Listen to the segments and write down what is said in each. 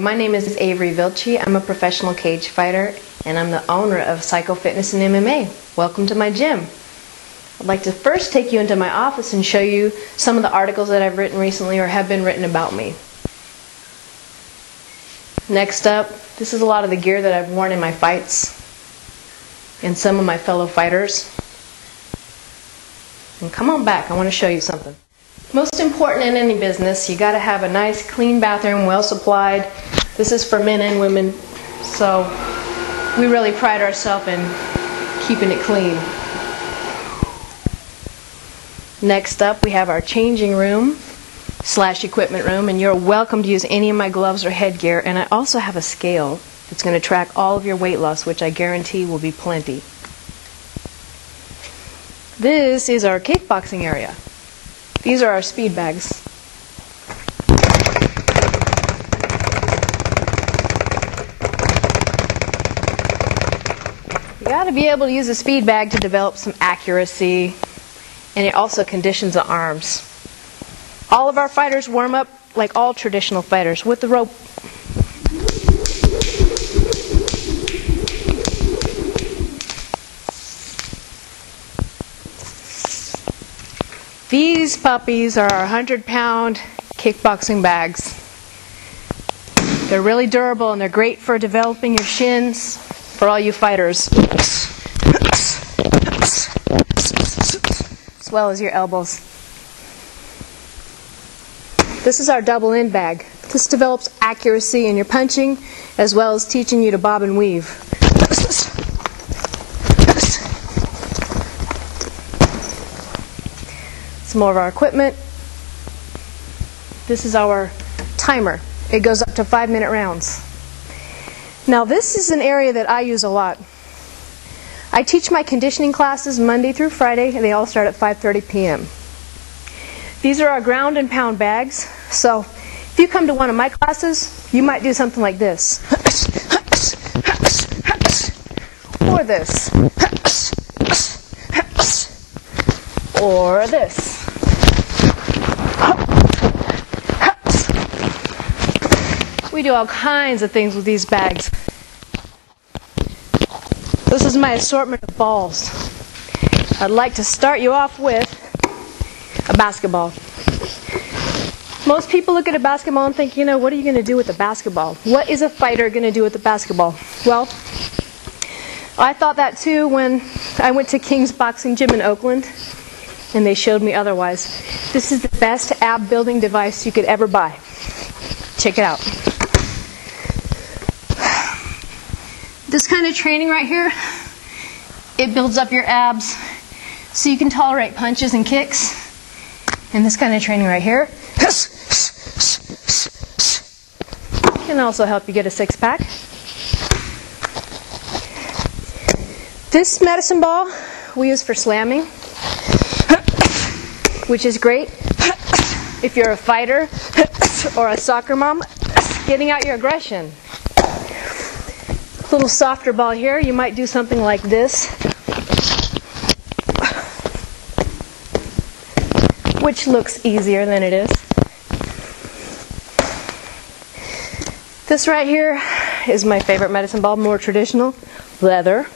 my name is Avery Vilche. I'm a professional cage fighter and I'm the owner of Psycho Fitness and MMA. Welcome to my gym. I'd like to first take you into my office and show you some of the articles that I've written recently or have been written about me. Next up, this is a lot of the gear that I've worn in my fights and some of my fellow fighters. And come on back, I want to show you something. Most important in any business, you got to have a nice clean bathroom, well supplied. This is for men and women, so we really pride ourselves in keeping it clean. Next up, we have our changing room / equipment room, and you're welcome to use any of my gloves or headgear. And I also have a scale that's going to track all of your weight loss, which I guarantee will be plenty. This is our kickboxing area. These are our speed bags. You got to be able to use a speed bag to develop some accuracy, and it also conditions the arms. All of our fighters warm up like all traditional fighters with the rope. These puppies are our 100-pound kickboxing bags. They're really durable and they're great for developing your shins for all you fighters, as well as your elbows. This is our double end bag. This develops accuracy in your punching as well as teaching you to bob and weave. Some more of our equipment. This is our timer. It goes up to 5-minute rounds. Now this is an area that I use a lot. I teach my conditioning classes Monday through Friday, and they all start at 5:30 p.m. These are our ground and pound bags. So if you come to one of my classes, you might do something like this. Or this. Or this. We do all kinds of things with these bags. This is my assortment of balls. I'd like to start you off with a basketball. Most people look at a basketball and think, what are you going to do with a basketball? What is a fighter going to do with a basketball? Well, I thought that too when I went to King's Boxing Gym in Oakland, and they showed me otherwise. This is the best ab building device you could ever buy. Check it out. This kind of training right here, it builds up your abs so you can tolerate punches and kicks. And this kind of training right here can also help you get a six-pack. This medicine ball we use for slamming, which is great if you're a fighter or a soccer mom, getting out your aggression. Little softer ball here, you might do something like this, which looks easier than it is. This right here is my favorite medicine ball, more traditional, leather.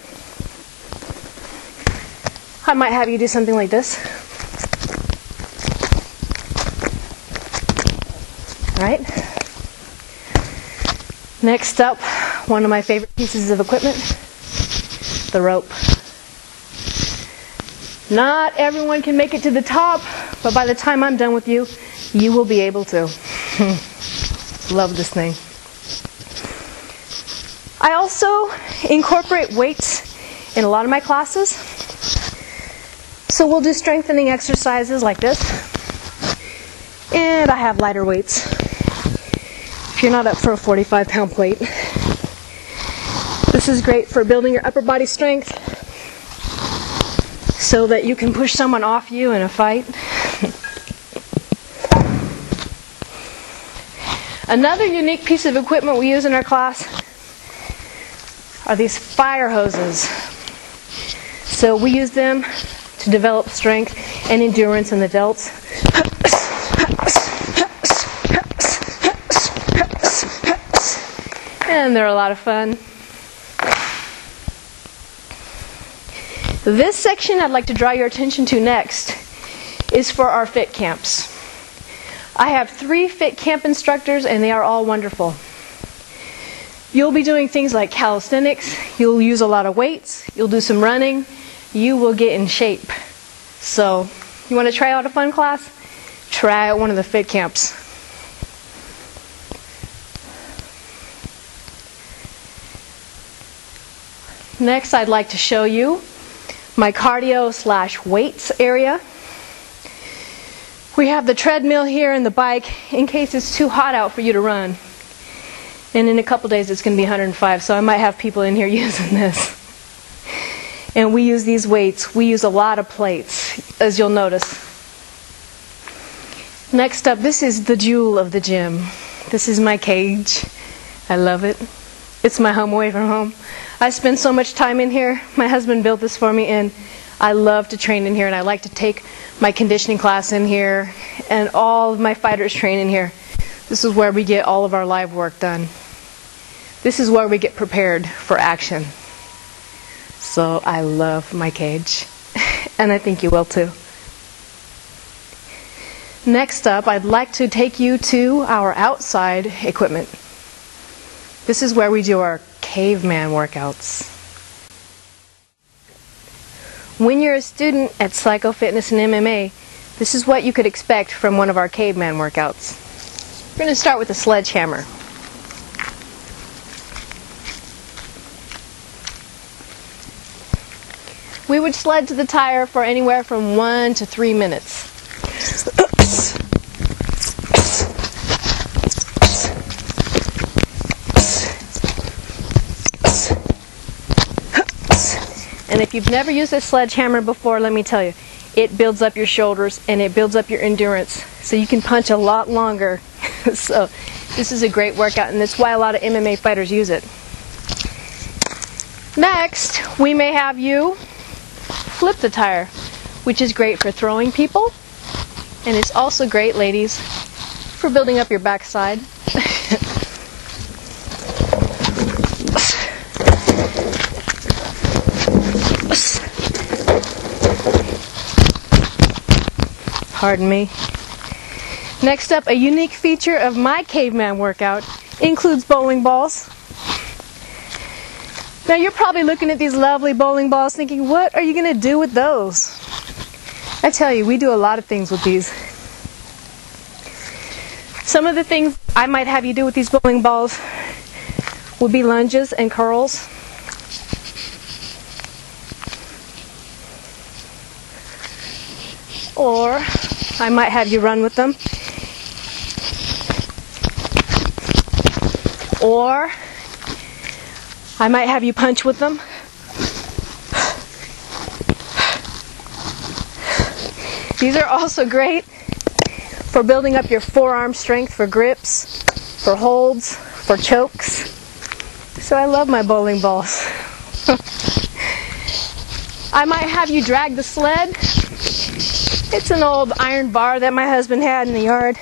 I might have you do something like this. All right. Next up, one of my favorite pieces of equipment, the rope. Not everyone can make it to the top, but by the time I'm done with you, you will be able to. Love this thing. I also incorporate weights in a lot of my classes. So we'll do strengthening exercises like this. And I have lighter weights if you're not up for a 45-pound plate. This is great for building your upper body strength so that you can push someone off you in a fight. Another unique piece of equipment we use in our class are these fire hoses. So we use them to develop strength and endurance in the delts. and they're a lot of fun. This section I'd like to draw your attention to next is for our fit camps. I have 3 fit camp instructors and they are all wonderful. You'll be doing things like calisthenics, you'll use a lot of weights, you'll do some running, you will get in shape. So, you want to try out a fun class? Try out one of the fit camps. Next, I'd like to show you my cardio/weights area. We have the treadmill here and the bike in case it's too hot out for you to run. And in a couple days it's going to be 105, so I might have people in here using this. And we use these weights. We use a lot of plates, as you'll notice. Next up, this is the jewel of the gym. This is my cage. I love it. It's my home away from home. I spend so much time in here. My husband built this for me, and I love to train in here, and I like to take my conditioning class in here, and all of my fighters train in here. This is where we get all of our live work done. This is where we get prepared for action. So I love my cage, and I think you will too. Next up, I'd like to take you to our outside equipment. This is where we do our caveman workouts. When you're a student at Psycho Fitness and MMA, this is what you could expect from one of our caveman workouts. We're going to start with a sledgehammer. We would sled to the tire for anywhere from 1 to 3 minutes. And if you've never used a sledgehammer before, let me tell you, it builds up your shoulders and it builds up your endurance, so you can punch a lot longer. So this is a great workout, and that's why a lot of MMA fighters use it. Next, we may have you flip the tire, which is great for throwing people, and it's also great, ladies, for building up your backside. Pardon me. Next up, a unique feature of my caveman workout includes bowling balls. Now you're probably looking at these lovely bowling balls thinking, what are you going to do with those? I tell you, we do a lot of things with these. Some of the things I might have you do with these bowling balls would be lunges and curls. Or I might have you run with them. Or I might have you punch with them. These are also great for building up your forearm strength for grips, for holds, for chokes. So I love my bowling balls. I might have you drag the sled. It's an old iron bar that my husband had in the yard,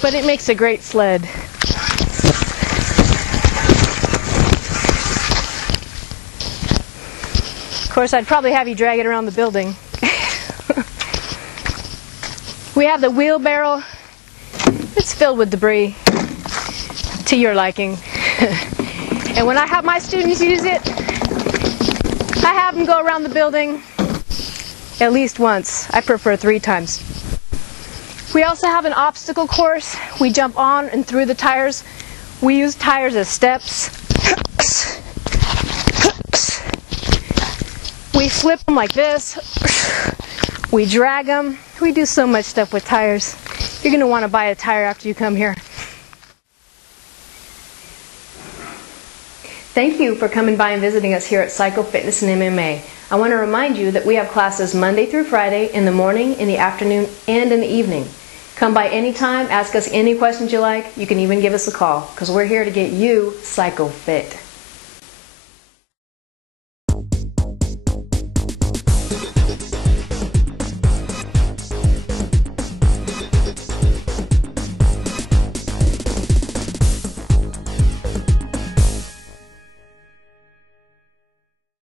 but it makes a great sled. Of course, I'd probably have you drag it around the building. We have the wheelbarrow. It's filled with debris to your liking. And when I have my students use it, I have them go around the building at least once. I prefer 3 times. We also have an obstacle course. We jump on and through the tires. We use tires as steps. We flip them like this. We drag them. We do so much stuff with tires. You're going to want to buy a tire after you come here. Thank you for coming by and visiting us here at Psycho Fitness and MMA. I want to remind you that we have classes Monday through Friday in the morning, in the afternoon, and in the evening. Come by anytime, ask us any questions you like. You can even give us a call, because we're here to get you Psycho Fit.